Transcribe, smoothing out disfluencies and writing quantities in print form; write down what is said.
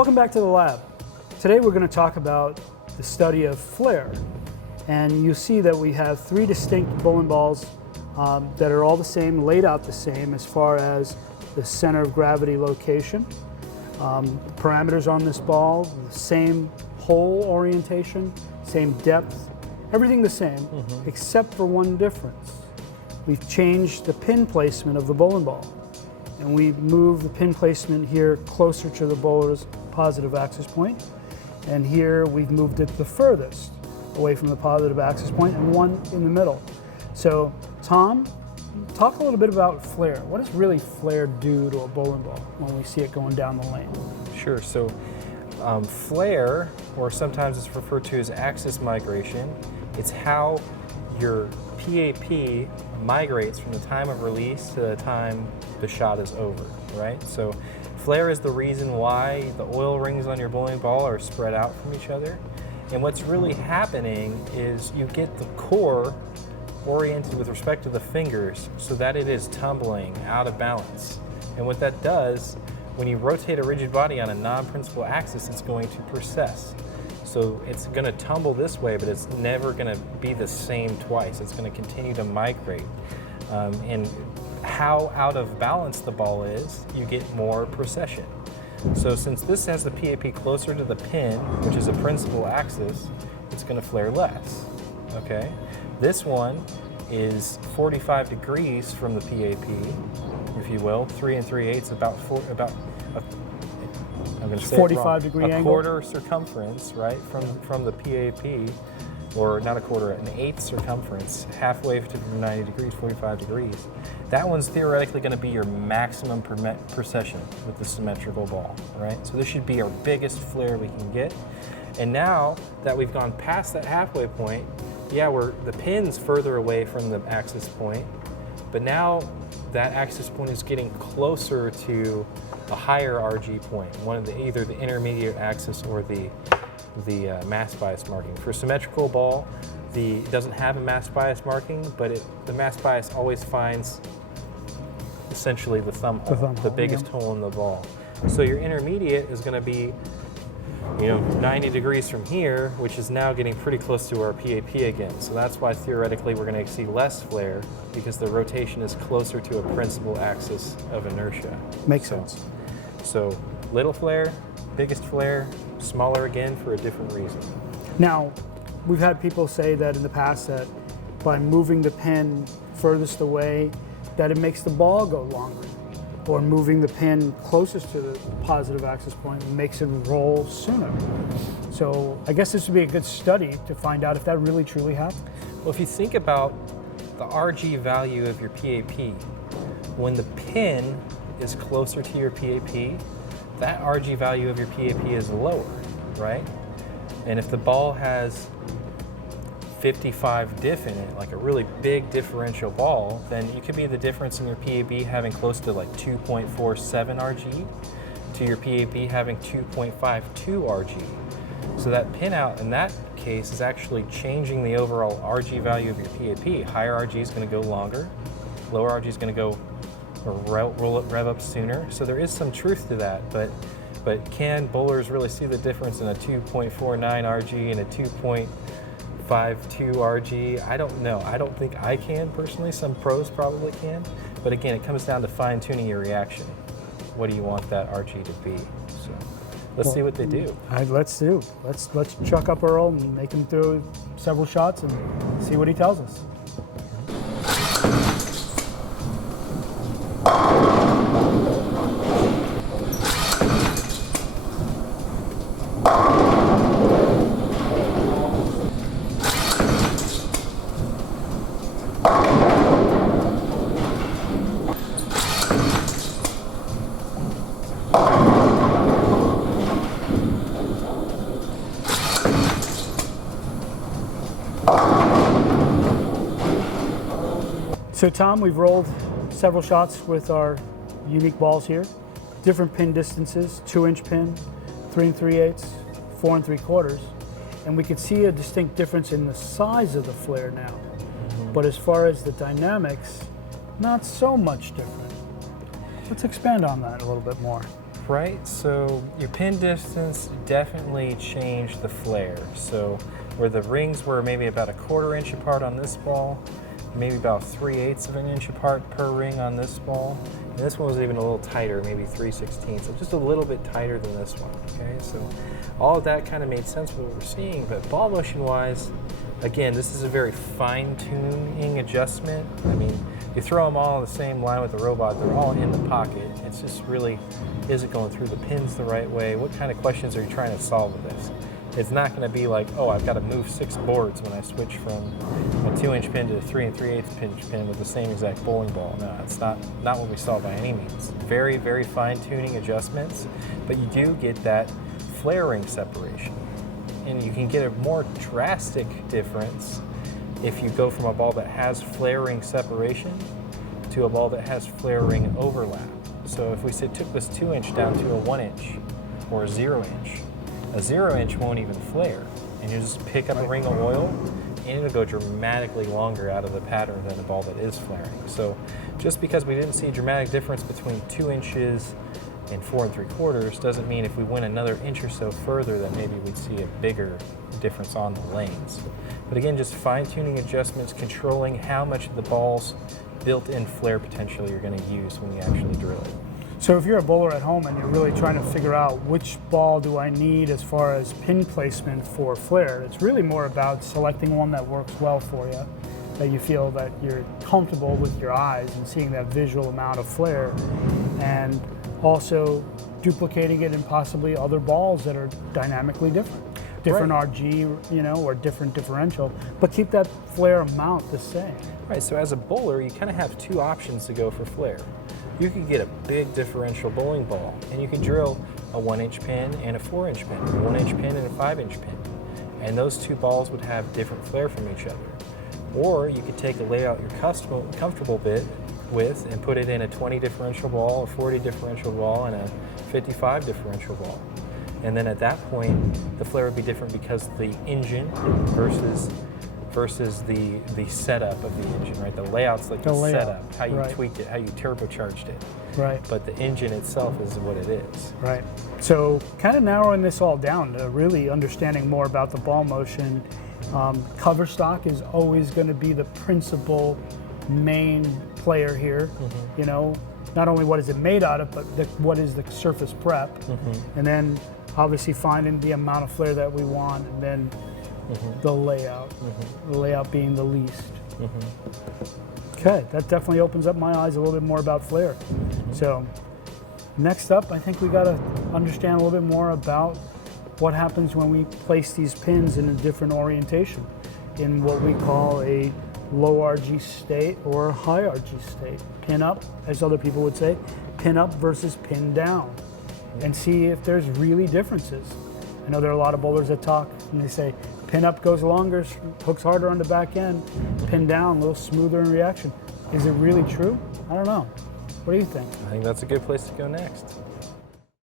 Welcome back to the lab. Today we're going to talk about the study of flare. And you see that we have three distinct bowling balls that are all the same, laid out the same as far as the center of gravity location. Parameters on this ball, the same hole orientation, same depth, everything the same, except for one difference. We've changed the pin placement of the bowling ball. And we've moved the pin placement here closer to the bowler's positive axis point. And here we've moved it the furthest away from the positive axis point, and one in the middle. So, Tom, talk a little bit about flare. What does really flare do to a bowling ball when we see it going down the lane? Sure. So, flare, or sometimes it's referred to as axis migration, it's how your PAP migrates from the time of release to the time the shot is over, right? So flare is the reason why the oil rings on your bowling ball are spread out from each other. And what's really happening is you get the core oriented with respect to the fingers so that it is tumbling out of balance. And what that does, when you rotate a rigid body on a non-principal axis, it's going to precess. So it's going to tumble this way, but it's never going to be the same twice. It's going to continue to migrate. And how out of balance the ball is, you get more precession. So since this has the PAP closer to the pin, which is a principal axis, it's going to flare less. Okay? This one is 45 degrees from the PAP, if you will, 3 3/8, I'm going to say 45 degree a angle. quarter circumference, right, from the PAP, or not a quarter, an eighth circumference, halfway to 90 degrees, 45 degrees. That one's theoretically going to be your maximum precession with the symmetrical ball, right? So this should be our biggest flare we can get. And now that we've gone past that halfway point, yeah, the pin's further away from the axis point, but now that axis point is getting closer to a higher RG point, one of either the intermediate axis or the mass bias marking. For a symmetrical ball, it doesn't have a mass bias marking, but the mass bias always finds essentially the thumb hole, the biggest hole in the ball. So your intermediate is going to be 90 degrees from here, which is now getting pretty close to our PAP again. So that's why theoretically we're going to see less flare, because the rotation is closer to a principal axis of inertia. Makes sense. So little flare, biggest flare, smaller again for a different reason. Now, we've had people say that in the past that by moving the pin furthest away, that it makes the ball go longer. Or moving the pin closest to the positive axis point makes it roll sooner. So I guess this would be a good study to find out if that really truly happens. Well, if you think about the RG value of your PAP, when the pin is closer to your PAP, that RG value of your PAP is lower, right? And if the ball has 55 diff in it, like a really big differential ball, then it could be the difference in your PAB having close to like 2.47 RG to your PAB having 2.52 RG. So that pin out in that case is actually changing the overall RG value of your PAP. Higher RG is going to go longer, lower RG is going to go or rev up sooner. So there is some truth to that, but can bowlers really see the difference in a 2.49 RG and a 2.52 RG? I don't know. I don't think I can personally. Some pros probably can. But again, it comes down to fine-tuning your reaction. What do you want that RG to be? So let's see what they do. Let's chuck up Earl and make him throw several shots and see what he tells us. So Tom, we've rolled several shots with our unique balls here. Different pin distances, 2-inch pin, 3 3/8, 4 3/4. And we could see a distinct difference in the size of the flare now. But as far as the dynamics, not so much different. Let's expand on that a little bit more. Right, so your pin distance definitely changed the flare. So where the rings were maybe about a 1/4 inch apart on this ball, maybe about 3/8 of an inch apart per ring on this ball. And this one was even a little tighter, maybe 3/16, so just a little bit tighter than this one, okay? So all of that kind of made sense with what we're seeing, but ball motion wise, again, this is a very fine-tuning adjustment. I mean, you throw them all on the same line with the robot, they're all in the pocket. It's just really, is it going through the pins the right way? What kind of questions are you trying to solve with this? It's not going to be like, oh, I've got to move 6 boards when I switch from a 2-inch pin to a 3 3/8 inch pin with the same exact bowling ball. No, it's not what we saw by any means. Very, very fine-tuning adjustments, but you do get that flaring separation. And you can get a more drastic difference if you go from a ball that has flaring separation to a ball that has flaring overlap. So if we took this 2-inch down to a 1-inch or a 0-inch, a 0-inch won't even flare, and you just pick up a ring of oil and it'll go dramatically longer out of the pattern than a ball that is flaring. So just because we didn't see a dramatic difference between 2 inches and 4 3/4 doesn't mean if we went another inch or so further that maybe we'd see a bigger difference on the lanes. But again, just fine-tuning adjustments, controlling how much of the ball's built-in flare potential you're going to use when you actually drill it. So if you're a bowler at home and you're really trying to figure out which ball do I need as far as pin placement for flare, it's really more about selecting one that works well for you, that you feel that you're comfortable with your eyes and seeing that visual amount of flare, and also duplicating it in possibly other balls that are dynamically different. Different Right. RG, or different differential, but keep that flare amount the same. Right, so as a bowler, you kind of have 2 options to go for flare. You could get a big differential bowling ball, and you could drill a 1-inch pin and a 4-inch pin, a 1-inch pin and a 5-inch pin. And those 2 balls would have different flare from each other. Or you could take a layout you're comfortable bit with and put it in a 20 differential ball, a 40 differential ball, and a 55 differential ball. And then at that point, the flare would be different because the engine versus the setup of the engine, right? The layout's like the setup, how you right. tweaked it, how you turbocharged it. Right. But the engine itself is what it is. Right. So kind of narrowing this all down to really understanding more about the ball motion. Cover stock is always going to be the principal main player here. Not only what is it made out of, but what is the surface prep. And then obviously finding the amount of flare that we want, and then the layout. The layout being the least. Okay, that definitely opens up my eyes a little bit more about flare. So next up, I think we got to understand a little bit more about what happens when we place these pins in a different orientation, in what we call a low RG state or a high RG state. Pin up, as other people would say, pin up versus pin down, and see if there's really differences. I know there are a lot of bowlers that talk and they say pin up goes longer, hooks harder on the back end, pin down a little smoother in reaction. Is it really true? I don't know. What do you think? I think that's a good place to go next.